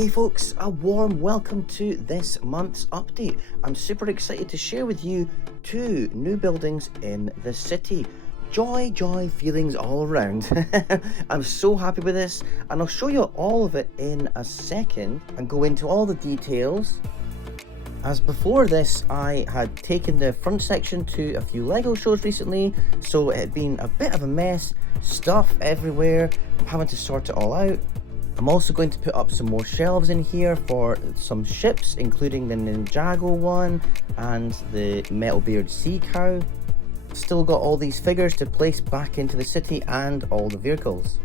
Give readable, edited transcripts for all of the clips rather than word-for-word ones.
Hey folks, a warm welcome to this month's update. I'm super excited to share with you 2 new buildings in the city. Joy feelings all around. I'm so happy with this, and I'll show you all of it in a second and go into all the details. As before this, I had taken the front section to a few Lego shows recently, so it had been a bit of a mess, stuff everywhere. I'm having to sort it all out. I'm also going to put up some more shelves in here for some ships, including the Ninjago one and the Metalbeard Sea Cow. Still got all these figures to place back into the city and all the vehicles.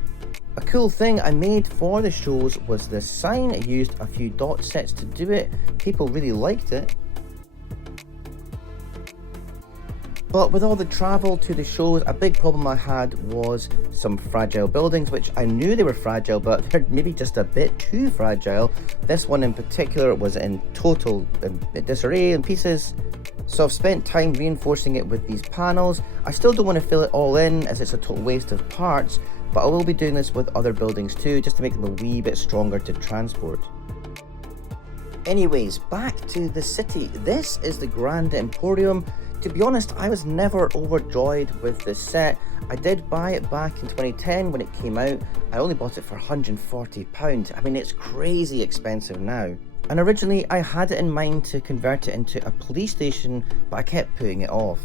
A cool thing I made for the shows was this sign. I used a few dot sets to do it. People really liked it. But with all the travel to the shows, a big problem I had was some fragile buildings, which I knew they were fragile, but they're maybe just a bit too fragile. This one in particular was in total disarray and pieces. So I've spent time reinforcing it with these panels. I still don't want to fill it all in as it's a total waste of parts, but I will be doing this with other buildings too, just to make them a wee bit stronger to transport. Anyways, back to the city. This is the Grand Emporium. To be honest, I was never overjoyed with this set. I did buy it back in 2010 when it came out. I only bought it for £140. I mean, it's crazy expensive now. And originally I had it in mind to convert it into a police station, but I kept putting it off.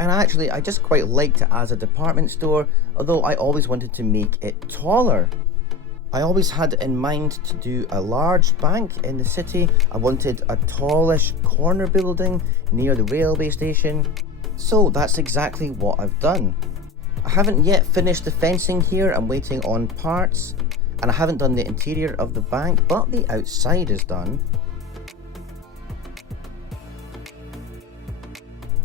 And actually, I just quite liked it as a department store, although I always wanted to make it taller. I always had in mind to do a large bank in the city. I wanted a tallish corner building near the railway station. So that's exactly what I've done. I haven't yet finished the fencing here. I'm waiting on parts. And I haven't done the interior of the bank, but the outside is done.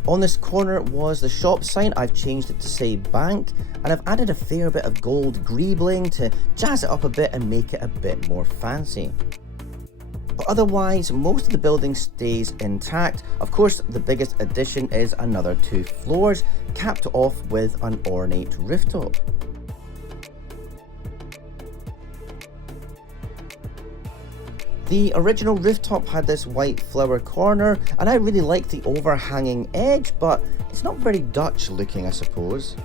On this corner was the shop sign. I've changed it to say bank, and I've added a fair bit of gold greebling to jazz it up a bit and make it a bit more fancy. But otherwise, most of the building stays intact. Of course, the biggest addition is another 2 floors, capped off with an ornate rooftop. The original rooftop had this white flower corner, and I really liked the overhanging edge, but it's not very Dutch looking, I suppose.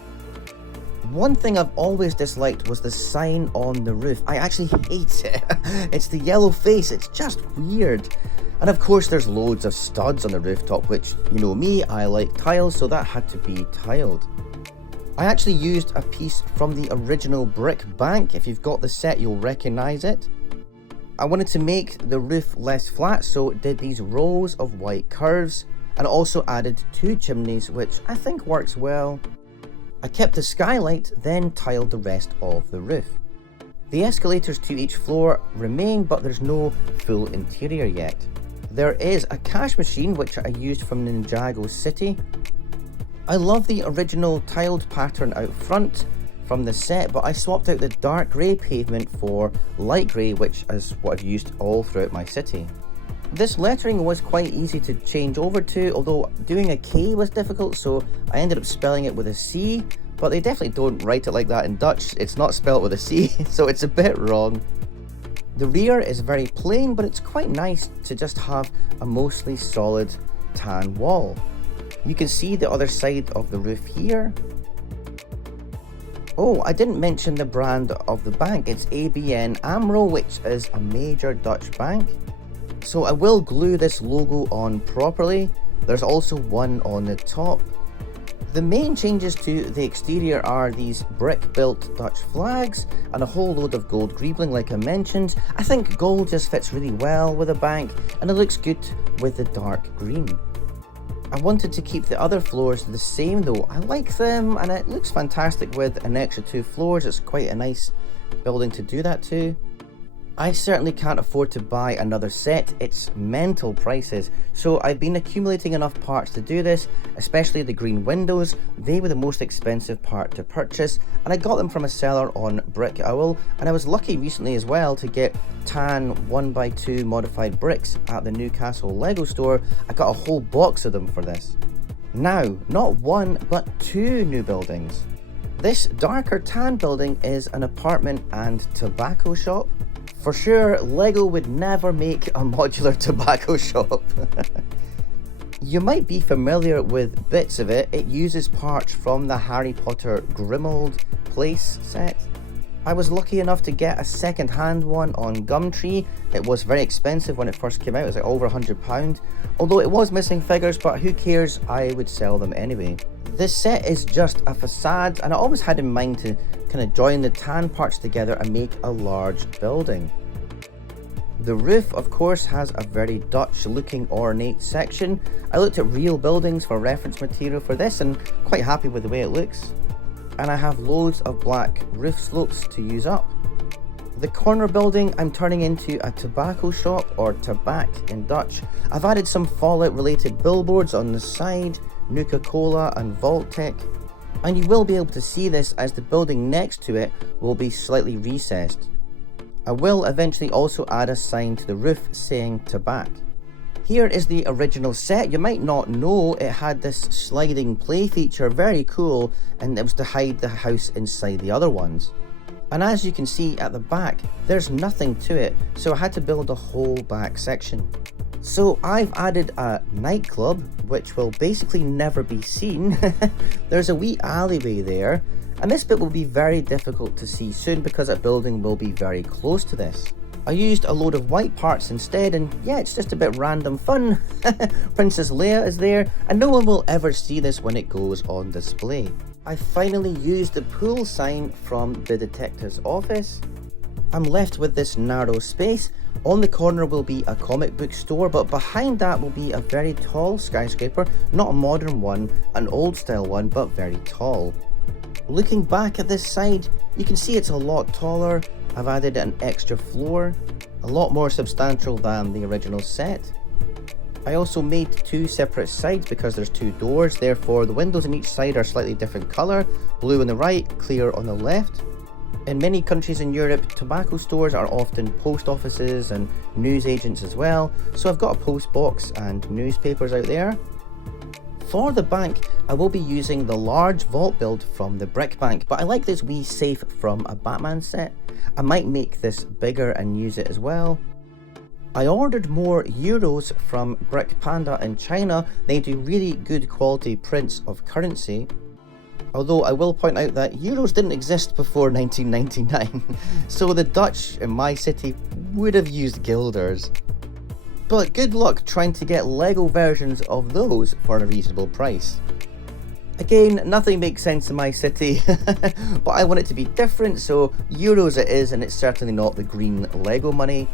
One thing I've always disliked was the sign on the roof. I actually hate it. It's the yellow face, it's just weird. And of course there's loads of studs on the rooftop, which, you know me, I like tiles, so that had to be tiled. I actually used a piece from the original brick bank. If you've got the set, you'll recognise it. I wanted to make the roof less flat, so did these rows of white curves, and also added 2 chimneys, which I think works well. I kept the skylight, then tiled the rest of the roof. The escalators to each floor remain, but there's no full interior yet. There is a cash machine, which I used from Ninjago City. I love the original tiled pattern out front from the set, but I swapped out the dark grey pavement for light grey, which is what I've used all throughout my city. This lettering was quite easy to change over to, although doing a K was difficult, so I ended up spelling it with a C, but they definitely don't write it like that in Dutch. It's not spelled with a C, so it's a bit wrong. The rear is very plain, but it's quite nice to just have a mostly solid tan wall. You can see the other side of the roof here. Oh, I didn't mention the brand of the bank. It's ABN AMRO, which is a major Dutch bank. So I will glue this logo on properly. There's also one on the top. The main changes to the exterior are these brick-built Dutch flags and a whole load of gold greebling like I mentioned. I think gold just fits really well with a bank, and it looks good with the dark green. I wanted to keep the other floors the same though. I like them, and it looks fantastic with an extra 2 floors. It's quite a nice building to do that to. I certainly can't afford to buy another set. It's mental prices. So I've been accumulating enough parts to do this, especially the green windows. They were the most expensive part to purchase, and I got them from a seller on Brick Owl, and I was lucky recently as well to get tan 1x2 modified bricks at the Newcastle Lego store. I got a whole box of them for this. Now, not 1 but 2 new buildings. This darker tan building is an apartment and tobacco shop. For sure, Lego would never make a modular tobacco shop. You might be familiar with bits of it. It uses parts from the Harry Potter Grimmauld Place set. I was lucky enough to get a second-hand one on Gumtree. It was very expensive when it first came out. It was like over £100. Although it was missing figures, but who cares? I would sell them anyway. This set is just a facade, and I always had in mind to kind of join the tan parts together and make a large building. The roof, of course, has a very Dutch looking ornate section. I looked at real buildings for reference material for this and quite happy with the way it looks. And I have loads of black roof slopes to use up. The corner building I'm turning into a tobacco shop, or tabak in Dutch. I've added some Fallout related billboards on the side, Nuka-Cola and Vault-Tec. And you will be able to see this as the building next to it will be slightly recessed. I will eventually also add a sign to the roof saying tabak. Here is the original set. You might not know it had this sliding play feature, very cool, and it was to hide the house inside the other ones. And as you can see at the back, there's nothing to it, so I had to build a whole back section. So I've added a nightclub, which will basically never be seen. There's a wee alleyway there, and this bit will be very difficult to see soon because that building will be very close to this. I used a load of white parts instead, and yeah, it's just a bit random fun. Princess Leia is there, and no one will ever see this when it goes on display. I finally used the pool sign from the detective's office. I'm left with this narrow space. On the corner will be a comic book store, but behind that will be a very tall skyscraper, not a modern one, an old style one, but very tall. Looking back at this side, you can see it's a lot taller. I've added an extra floor, a lot more substantial than the original set. I also made two separate sides because there's two doors, therefore the windows on each side are slightly different colour, blue on the right, clear on the left. In many countries in Europe, tobacco stores are often post offices and news agents as well, so I've got a post box and newspapers out there. For the bank, I will be using the large vault build from the Brick Bank, but I like this wee safe from a Batman set. I might make this bigger and use it as well. I ordered more euros from Brick Panda in China. They do really good quality prints of currency. Although I will point out that euros didn't exist before 1999, so the Dutch in my city would have used guilders. But good luck trying to get Lego versions of those for a reasonable price. Again, nothing makes sense in my city, but I want it to be different, so euros it is, and it's certainly not the green Lego money,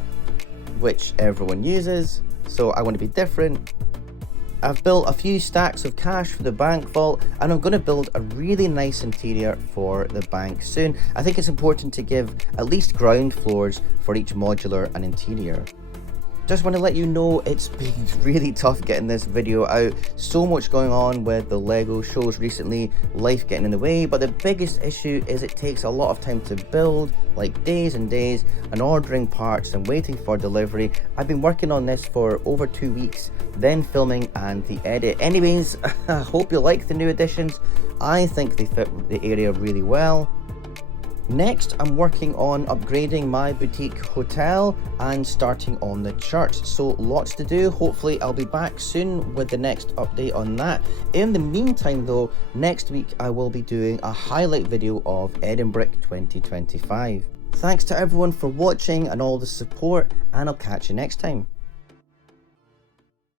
which everyone uses, so I want to be different. I've built a few stacks of cash for the bank vault, and I'm going to build a really nice interior for the bank soon. I think it's important to give at least ground floors for each modular and interior. Just want to let you know it's been really tough getting this video out. So much going on with the Lego shows recently, life getting in the way, but the biggest issue is it takes a lot of time to build, like days and days, and ordering parts and waiting for delivery. I've been working on this for over 2 weeks, then filming and the edit. Anyways, I hope you like the new additions. I think they fit the area really well. Next, I'm working on upgrading my boutique hotel and starting on the church, so lots to do. Hopefully I'll be back soon with the next update on that. In the meantime though, next week I will be doing a highlight video of Edinburgh 2025. Thanks to everyone for watching and all the support, and I'll catch you next time.